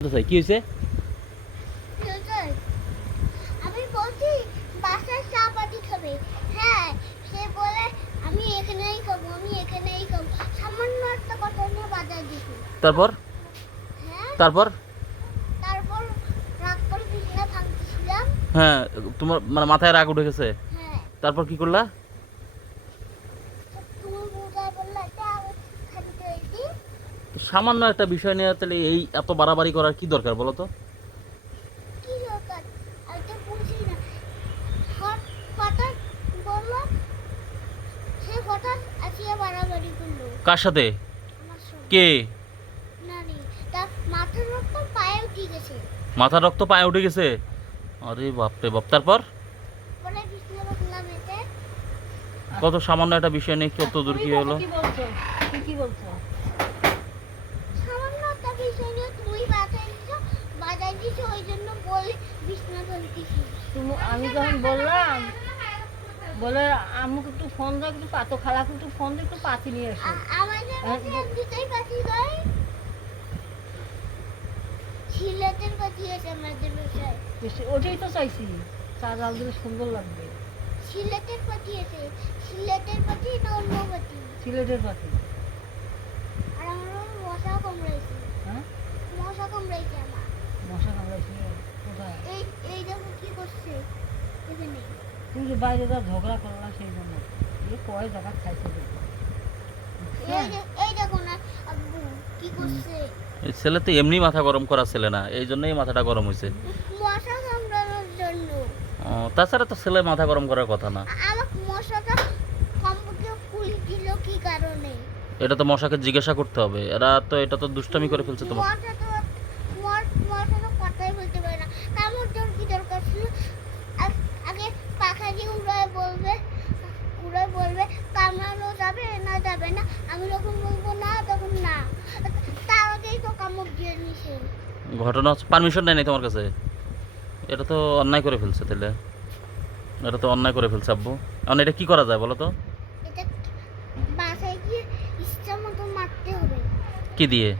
কি হয়েছে? আমি বলছি বাসায় চা পাতি খাবে। হ্যাঁ, সে বলে আমি এখানেই খাবো, আমি এখানেই খাবো। সামান্য একটা কথা নিয়ে বাজার দিছি। তারপর হ্যাঁ, তারপর তারপর রাগ করে বিছানা ভাঙতেছিলাম। হ্যাঁ, তোমার মানে মাথায় রাগ উঠে গেছে। হ্যাঁ, তারপর কি করলা? তো তুমি বোঝায় বললে এটা আমি খাইতে হয়েছি। তো সামান্য একটা বিষয় নিয়ে তাহলে এই এত বাড়াবাড়ি করার কি দরকার বলো তো? কি দরকার? আমি তো বুঝি না। হঠাৎ বললো, সে হঠাৎ আসিয়া বাড়াবাড়ি করলো কার সাথে? আমার সঙ্গে। কে? নানি, তার মাথার রক্ত পায়ে উঠে গেছে। মাথার রক্ত পায়ে উঠে গেছে? আরে বাপ রে বাপ। তারপর বলে বিছানা বাঁধলাম এতে। কত সামান্য একটা বিষয় নিয়ে কত দূর কি হলো? কি বলছো? সামান্য একটা বিষয় নিয়ে তুমি বাজায় দিছো ওই জন্য বলে বিছানা ভাঙতেছি। আমি যখন বললাম বলে আমাকে একটু ফোন দাও, একটু পাতো খালাকে একটু ফোন দিয়ে একটু পাতি নিয়ে এসো। আমাদের কাছে একদিকেই পাখি দেয়, সিলেটের পাখি আছে আমাদের বাসায়। ওটাই তো চাইছি, চা জাল দিলে সুন্দর লাগবে। সিলেটের পাখি আছে, সিলেটের পাখি না অন্য পাখি। সিলেটের পাতি। আর আমার মশা কামড়াইছে। হ্যাঁ, মশা কামড়াইছে আমার। মশা কামড়াইছে কোথায়? এই এই দেখো কি করছে এখানে। তুমি যে বাইরে যা ঝগড়া করলা সেই জন্য কয় জায়গা খাইছে দেখো। এই দেখো না আব্বু কি করছে। এই ছেলে তো এমনি মাথা গরম করা ছেলে না, এই জন্যই মাথাটা গরম হয়েছে। মশা কামড়ানোর জন্য। তাছাড়া তো ছেলে মাথা গরম করার কথা না। আমাকে মশাটা কমপক্ষে কুলি দিল কি কারণে? এটা তো মশাকে জিজ্ঞাসা করতে হবে। এটা তো দুষ্টামি করে ফেলছে তোমার। মশা তো কথাই বলতে পারে না। কামড় দেওয়ার কি দরকার ছিল? আগে পাখা দিয়ে উড়ায় বলবে কামড়ানো যাবে না যাবে না। আমি যখন বলবো না তখন না, তার আগেই তো কামড় দিয়ে নিছে। ঘটনা হচ্ছে পারমিশন নেয় নাই তোমার কাছে। এটা তো অন্যায় করে ফেলছে তাহলে। এটা তো অন্যায় করে ফেলছে আব্বু। এখন এটা কি করা যায় বলো তো? এটা বাসায় গিয়ে ইচ্ছা মতো মারতে হবে। কি দিয়ে?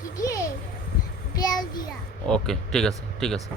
কি দিয়ে? বেল দিয়া। ওকে, ঠিক আছে ঠিক আছে।